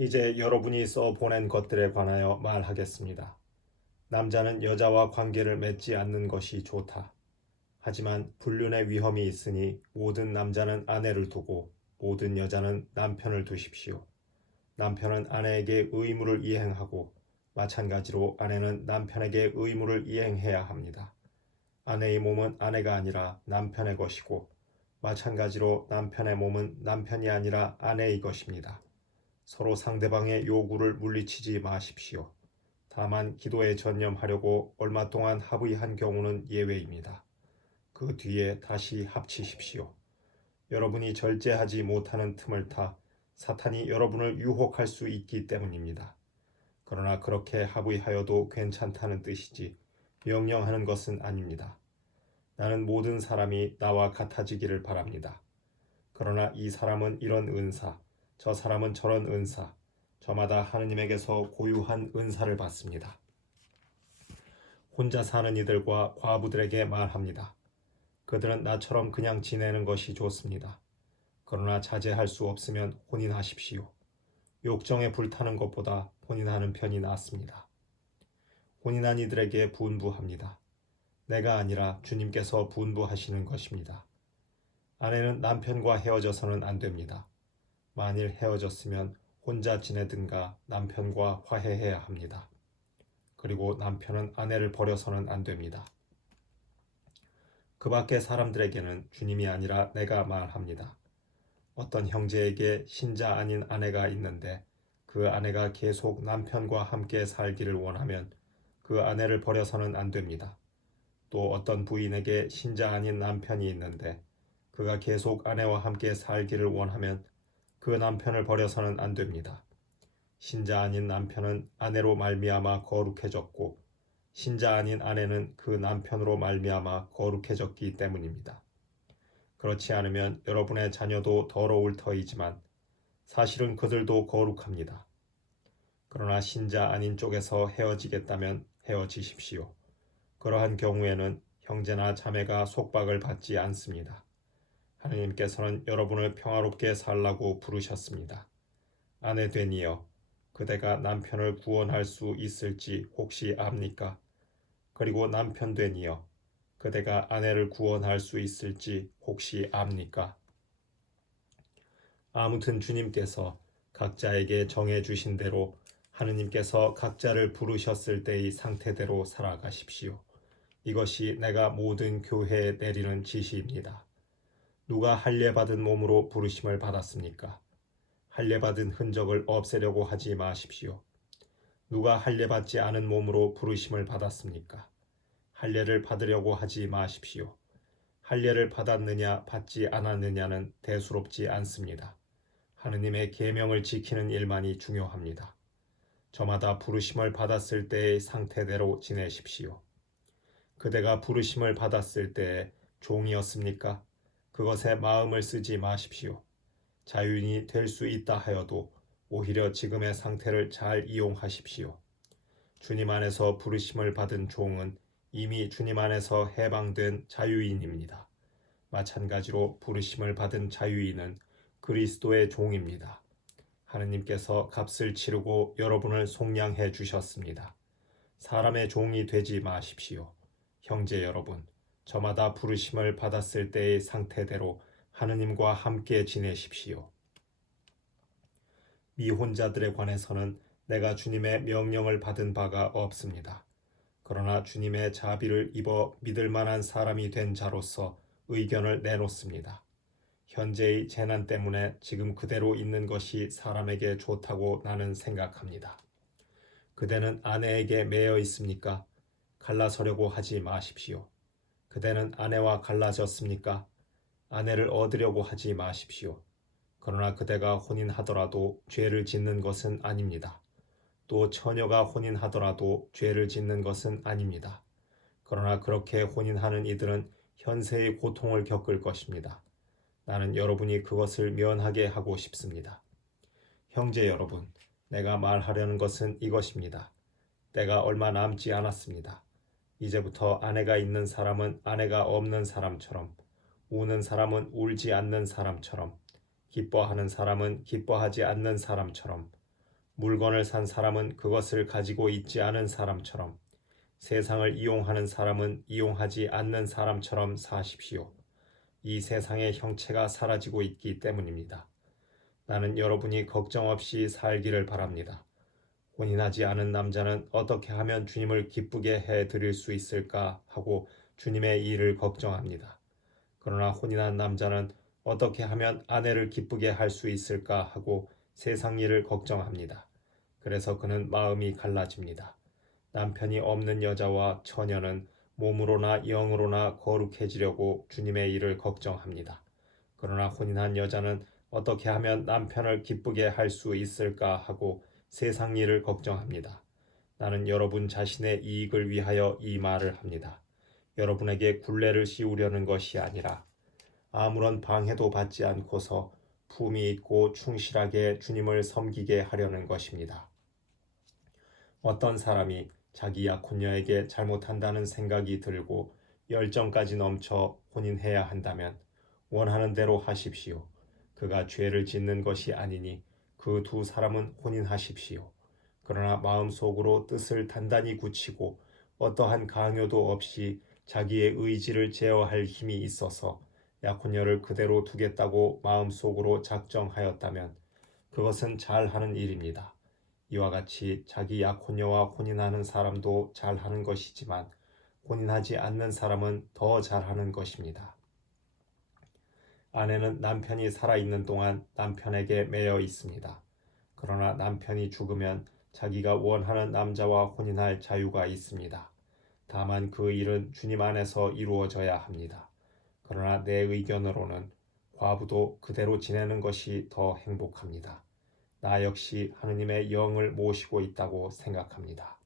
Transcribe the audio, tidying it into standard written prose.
이제 여러분이 써 보낸 것들에 관하여 말하겠습니다. 남자는 여자와 관계를 맺지 않는 것이 좋다. 하지만 불륜의 위험이 있으니 모든 남자는 아내를 두고 모든 여자는 남편을 두십시오. 남편은 아내에게 의무를 이행하고 마찬가지로 아내는 남편에게 의무를 이행해야 합니다. 아내의 몸은 아내가 아니라 남편의 것이고 마찬가지로 남편의 몸은 남편이 아니라 아내의 것입니다. 서로 상대방의 요구를 물리치지 마십시오. 다만 기도에 전념하려고 얼마 동안 합의한 경우는 예외입니다. 그 뒤에 다시 합치십시오. 여러분이 절제하지 못하는 틈을 타 사탄이 여러분을 유혹할 수 있기 때문입니다. 그러나 그렇게 합의하여도 괜찮다는 뜻이지 명령하는 것은 아닙니다. 나는 모든 사람이 나와 같아지기를 바랍니다. 그러나 이 사람은 이런 은사, 저 사람은 저런 은사, 저마다 하느님에게서 고유한 은사를 받습니다. 혼자 사는 이들과 과부들에게 말합니다. 그들은 나처럼 그냥 지내는 것이 좋습니다. 그러나 자제할 수 없으면 혼인하십시오. 욕정에 불타는 것보다 혼인하는 편이 낫습니다. 혼인한 이들에게 분부합니다. 내가 아니라 주님께서 분부하시는 것입니다. 아내는 남편과 헤어져서는 안 됩니다. 만일 헤어졌으면 혼자 지내든가 남편과 화해해야 합니다. 그리고 남편은 아내를 버려서는 안 됩니다. 그 밖의 사람들에게는 주님이 아니라 내가 말합니다. 어떤 형제에게 신자 아닌 아내가 있는데 그 아내가 계속 남편과 함께 살기를 원하면 그 아내를 버려서는 안 됩니다. 또 어떤 부인에게 신자 아닌 남편이 있는데 그가 계속 아내와 함께 살기를 원하면 그 남편을 버려서는 안 됩니다. 신자 아닌 남편은 아내로 말미암아 거룩해졌고 신자 아닌 아내는 그 남편으로 말미암아 거룩해졌기 때문입니다. 그렇지 않으면 여러분의 자녀도 더러울 터이지만 사실은 그들도 거룩합니다. 그러나 신자 아닌 쪽에서 헤어지겠다면 헤어지십시오. 그러한 경우에는 형제나 자매가 속박을 받지 않습니다. 하느님께서는 여러분을 평화롭게 살라고 부르셨습니다. 아내 되니여 그대가 남편을 구원할 수 있을지 혹시 압니까? 그리고 남편 되니여 그대가 아내를 구원할 수 있을지 혹시 압니까? 아무튼 주님께서 각자에게 정해 주신 대로 하느님께서 각자를 부르셨을 때의 상태대로 살아가십시오. 이것이 내가 모든 교회에 내리는 지시입니다. 누가 할례받은 몸으로 부르심을 받았습니까? 할례받은 흔적을 없애려고 하지 마십시오. 누가 할례받지 않은 몸으로 부르심을 받았습니까? 할례를 받으려고 하지 마십시오. 할례를 받았느냐 받지 않았느냐는 대수롭지 않습니다. 하느님의 계명을 지키는 일만이 중요합니다. 저마다 부르심을 받았을 때의 상태대로 지내십시오. 그대가 부르심을 받았을 때에 종이었습니까? 그것에 마음을 쓰지 마십시오. 자유인이 될 수 있다 하여도 오히려 지금의 상태를 잘 이용하십시오. 주님 안에서 부르심을 받은 종은 이미 주님 안에서 해방된 자유인입니다. 마찬가지로 부르심을 받은 자유인은 그리스도의 종입니다. 하느님께서 값을 치르고 여러분을 속량해 주셨습니다. 사람의 종이 되지 마십시오. 형제 여러분, 저마다 부르심을 받았을 때의 상태대로 하느님과 함께 지내십시오. 미혼자들에 관해서는 내가 주님의 명령을 받은 바가 없습니다. 그러나 주님의 자비를 입어 믿을 만한 사람이 된 자로서 의견을 내놓습니다. 현재의 재난 때문에 지금 그대로 있는 것이 사람에게 좋다고 나는 생각합니다. 그대는 아내에게 매여 있습니까? 갈라서려고 하지 마십시오. 그대는 아내와 갈라졌습니까? 아내를 얻으려고 하지 마십시오. 그러나 그대가 혼인하더라도 죄를 짓는 것은 아닙니다. 또 처녀가 혼인하더라도 죄를 짓는 것은 아닙니다. 그러나 그렇게 혼인하는 이들은 현세의 고통을 겪을 것입니다. 나는 여러분이 그것을 면하게 하고 싶습니다. 형제 여러분, 내가 말하려는 것은 이것입니다. 때가 얼마 남지 않았습니다. 이제부터 아내가 있는 사람은 아내가 없는 사람처럼, 우는 사람은 울지 않는 사람처럼, 기뻐하는 사람은 기뻐하지 않는 사람처럼, 물건을 산 사람은 그것을 가지고 있지 않은 사람처럼, 세상을 이용하는 사람은 이용하지 않는 사람처럼 사십시오. 이 세상의 형체가 사라지고 있기 때문입니다. 나는 여러분이 걱정 없이 살기를 바랍니다. 혼인하지 않은 남자는 어떻게 하면 주님을 기쁘게 해 드릴 수 있을까 하고 주님의 일을 걱정합니다. 그러나 혼인한 남자는 어떻게 하면 아내를 기쁘게 할 수 있을까 하고 세상 일을 걱정합니다. 그래서 그는 마음이 갈라집니다. 남편이 없는 여자와 처녀는 몸으로나 영으로나 거룩해지려고 주님의 일을 걱정합니다. 그러나 혼인한 여자는 어떻게 하면 남편을 기쁘게 할 수 있을까 하고 세상 일을 걱정합니다. 나는 여러분 자신의 이익을 위하여 이 말을 합니다. 여러분에게 굴레를 씌우려는 것이 아니라 아무런 방해도 받지 않고서 품위 있고 충실하게 주님을 섬기게 하려는 것입니다. 어떤 사람이 자기 약혼녀에게 잘못한다는 생각이 들고 열정까지 넘쳐 혼인해야 한다면 원하는 대로 하십시오. 그가 죄를 짓는 것이 아니니 그 두 사람은 혼인하십시오. 그러나 마음속으로 뜻을 단단히 굳히고 어떠한 강요도 없이 자기의 의지를 제어할 힘이 있어서 약혼녀를 그대로 두겠다고 마음속으로 작정하였다면 그것은 잘하는 일입니다. 이와 같이 자기 약혼녀와 혼인하는 사람도 잘하는 것이지만 혼인하지 않는 사람은 더 잘하는 것입니다. 아내는 남편이 살아있는 동안 남편에게 매여 있습니다. 그러나 남편이 죽으면 자기가 원하는 남자와 혼인할 자유가 있습니다. 다만 그 일은 주님 안에서 이루어져야 합니다. 그러나 내 의견으로는 과부도 그대로 지내는 것이 더 행복합니다. 나 역시 하느님의 영을 모시고 있다고 생각합니다.